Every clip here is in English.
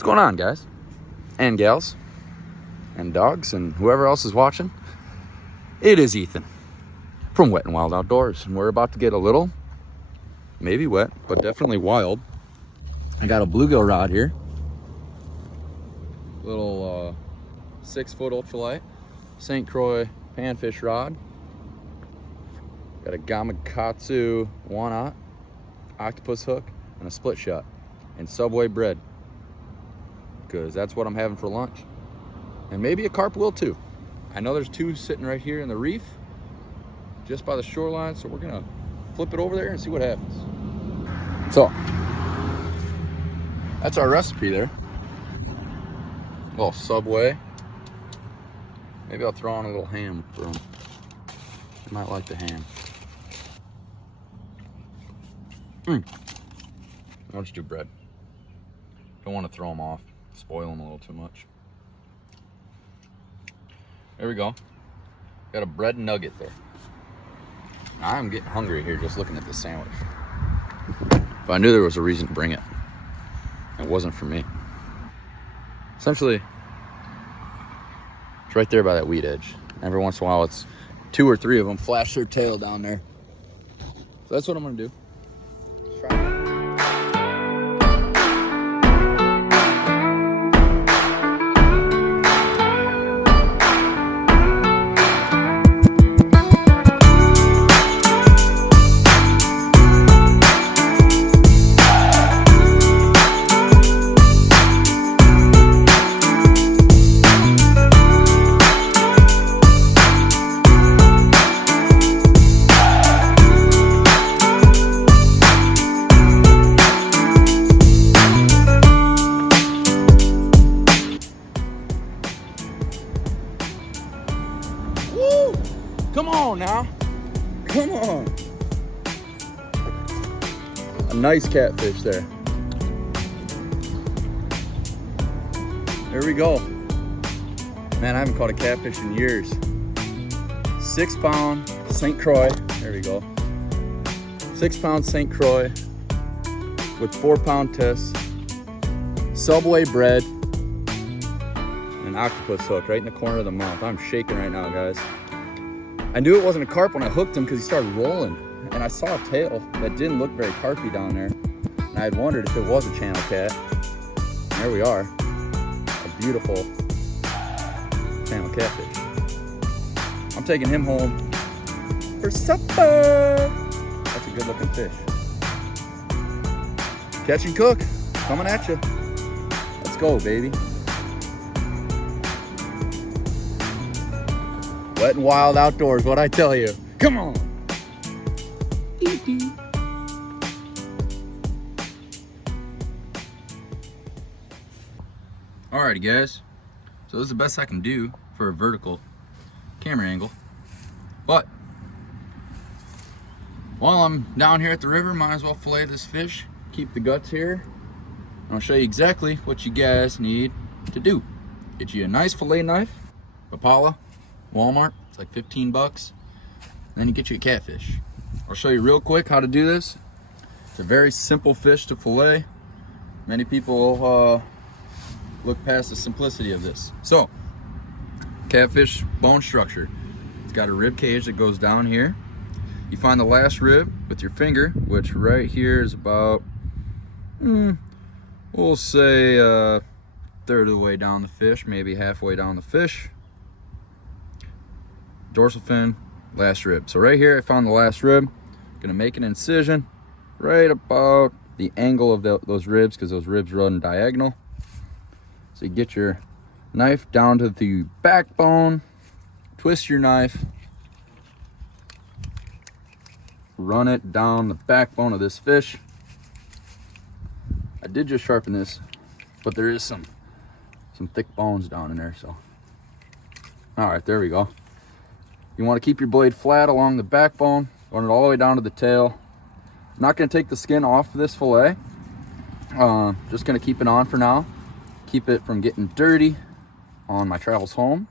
What's going on, guys and gals and dogs and whoever else is watching? It is Ethan from Wet and Wild Outdoors, and we're about to get a little, maybe wet, but definitely wild. I got a bluegill rod here, little 6-foot ultralight St. Croix panfish rod. Got a Gamakatsu 1/0 octopus hook and a split shot and Subway bread, because that's what I'm having for lunch. And maybe a carp will too. I know there's two sitting right here in the reef just by the shoreline, so we're gonna flip it over there and see what happens. So that's our recipe there. A little Subway. Maybe I'll throw on a little ham for them. They might like the ham. I'll just do bread. Don't want to throw them off, spoil them a little too much. There we go. Got a bread nugget there. I'm getting hungry here just looking at this sandwich. But I knew there was a reason to bring it. It wasn't for me. Essentially, it's right there by that weed edge. Every once in a while, it's 2 or 3 of them flash their tail down there. So that's what I'm gonna do. Try it. Come on now. Come on. A nice catfish there. There we go. Man, I haven't caught a catfish in years. 6-pound St. Croix. There we go. 6-pound St. Croix with 4-pound test. Subway bread. And an octopus hook right in the corner of the mouth. I'm shaking right now, guys. I knew it wasn't a carp when I hooked him because he started rolling, and I saw a tail that didn't look very carpy down there, and I had wondered if it was a channel cat. And there we are, a beautiful channel catfish. I'm taking him home for supper. That's a good looking fish. Catch and cook, coming at you. Let's go, baby. Wet and Wild Outdoors, what'd I tell you? Come on. Alrighty, guys. So this is the best I can do for a vertical camera angle. But while I'm down here at the river, might as well fillet this fish. Keep the guts here. And I'll show you exactly what you guys need to do. Get you a nice fillet knife, Rapala, Walmart, it's like 15 bucks. Then you get you a catfish. I'll show you real quick how to do this. It's a very simple fish to fillet. Many people look past the simplicity of this. So, catfish bone structure. It's got a rib cage that goes down here. You find the last rib with your finger, which right here is about, we'll say a third of the way down the fish, maybe halfway down the fish. Dorsal fin, last rib. So right here I found the last rib. Gonna make an incision right about the angle of those ribs, because those ribs run diagonal. So you get your knife down to the backbone, twist your knife, run it down the backbone of this fish. I did just sharpen this, but there is some thick bones down in there, so. All right, there we go. You want to keep your blade flat along the backbone, run it all the way down to the tail. I'm not going to take the skin off this fillet. Just going to keep it on for now. Keep it from getting dirty on my travels home.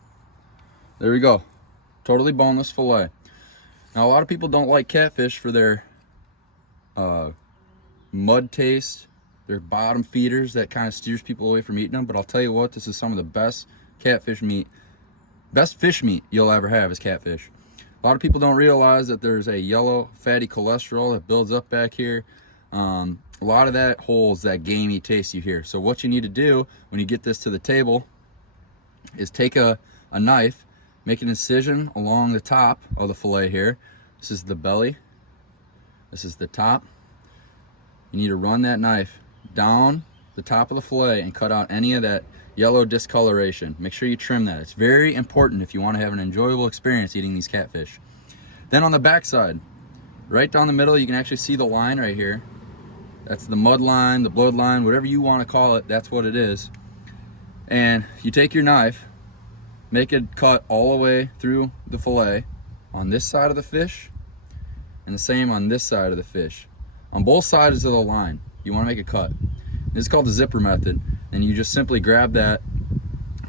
There we go. Totally boneless fillet. Now, a lot of people don't like catfish for their mud taste. They're bottom feeders that kind of steers people away from eating them, but I'll tell you what, this is some of the best catfish meat, best fish meat you'll ever have is catfish. A lot of people don't realize that there's a yellow fatty cholesterol that builds up back here. A lot of that holds that gamey taste you hear. So what you need to do when you get this to the table is take a knife, make an incision along the top of the fillet here. This is the belly, this is the top. You need to run that knife down the top of the fillet and cut out any of that yellow discoloration. Make sure you trim that. It's very important if you want to have an enjoyable experience eating these catfish. Then on the back side, right down the middle, you can actually see the line right here. That's the mud line, the blood line, whatever you want to call it, that's what it is. And you take your knife, make a cut all the way through the fillet on this side of the fish, and the same on this side of the fish. On both sides of the line, you want to make a cut. This is called the zipper method, and you just simply grab that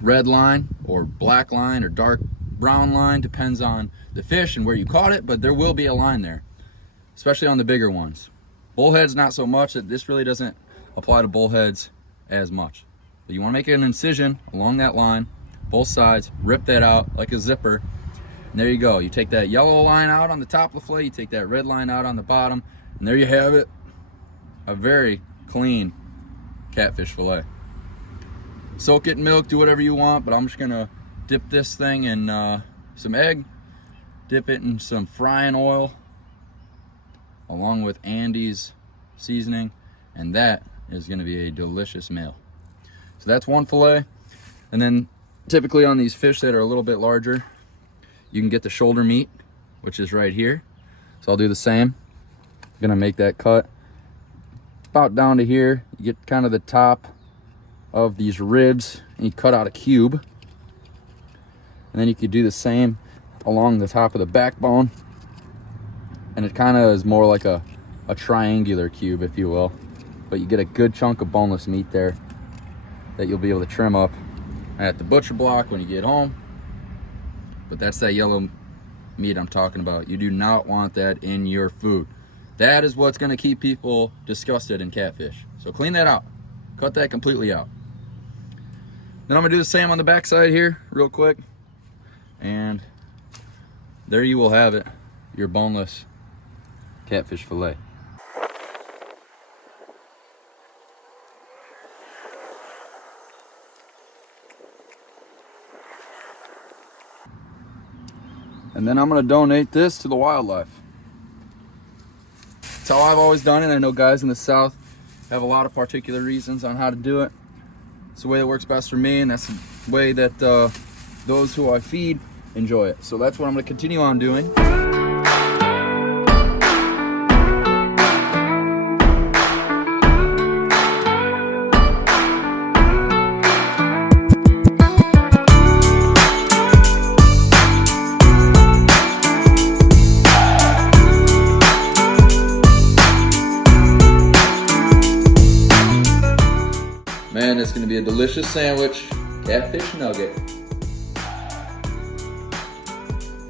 red line or black line or dark brown line, depends on the fish and where you caught it, but there will be a line there, especially on the bigger ones. Bullheads not so much. This really doesn't apply to bullheads as much. But you want to make an incision along that line, both sides, rip that out like a zipper, and there you go. You take that yellow line out on the top of the fillet, you take that red line out on the bottom, and there you have it, a very clean catfish fillet. Soak it in milk, do whatever you want, but I'm just gonna dip this thing in some egg, dip it in some frying oil, along with Andy's seasoning, and that is gonna be a delicious meal. So that's one fillet. And then typically on these fish that are a little bit larger, you can get the shoulder meat, which is right here. So I'll do the same. I'm gonna make that cut about down to here. You get kind of the top of these ribs and you cut out a cube. And then you could do the same along the top of the backbone. And it kind of is more like a triangular cube, if you will. But you get a good chunk of boneless meat there that you'll be able to trim up at the butcher block when you get home. But that's that yellow meat I'm talking about. You do not want that in your food. That is what's going to keep people disgusted in catfish. So clean that out. Cut that completely out. Then I'm going to do the same on the back side here real quick. And there you will have it, your boneless catfish fillet. And then I'm going to donate this to the wildlife. That's how I've always done it. I know guys in the South have a lot of particular reasons on how to do it. It's the way that works best for me, and that's the way that those who I feed enjoy it. So that's what I'm going to continue on doing. Man, it's going to be a delicious sandwich, catfish nugget.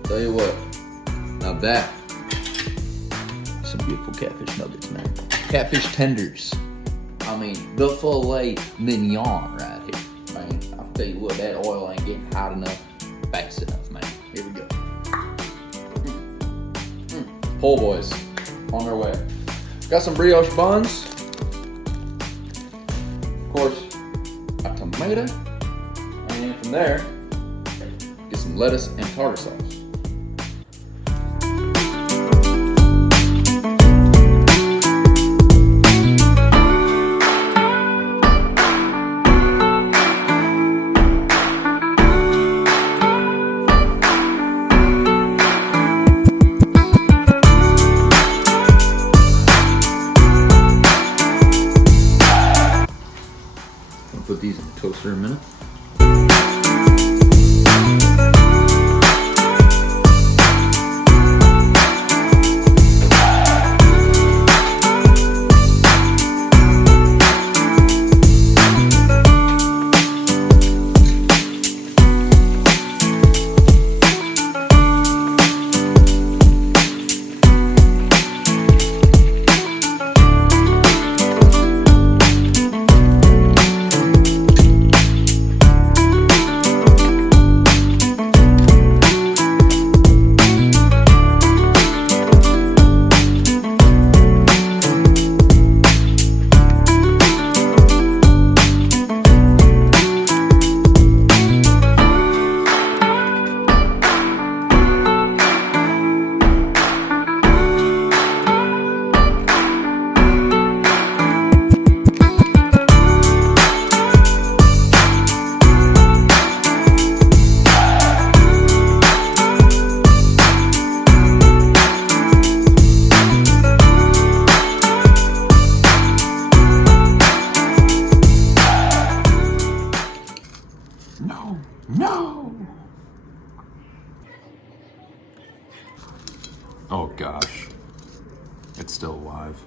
Tell you what, now that, some beautiful catfish nuggets, man. Catfish tenders. I mean, the filet mignon right here. Man, I'll tell you what, that oil ain't getting hot enough, fast enough, man. Here we go. Pole boys, on their way. Got some brioche buns. Of course, a tomato, and from there, get some lettuce and tartar sauce. Put these in the toaster in a minute. No! Oh gosh. It's still alive.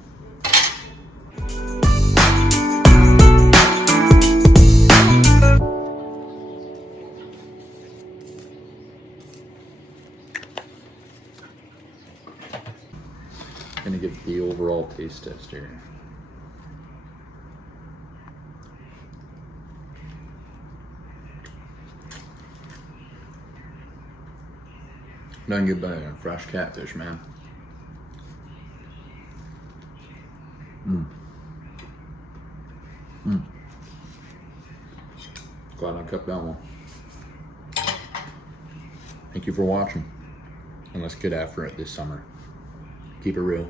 Gonna give the overall taste test here. Nothing good better than fresh catfish, man. Glad I kept that one. Thank you for watching. And let's get after it this summer. Keep it real.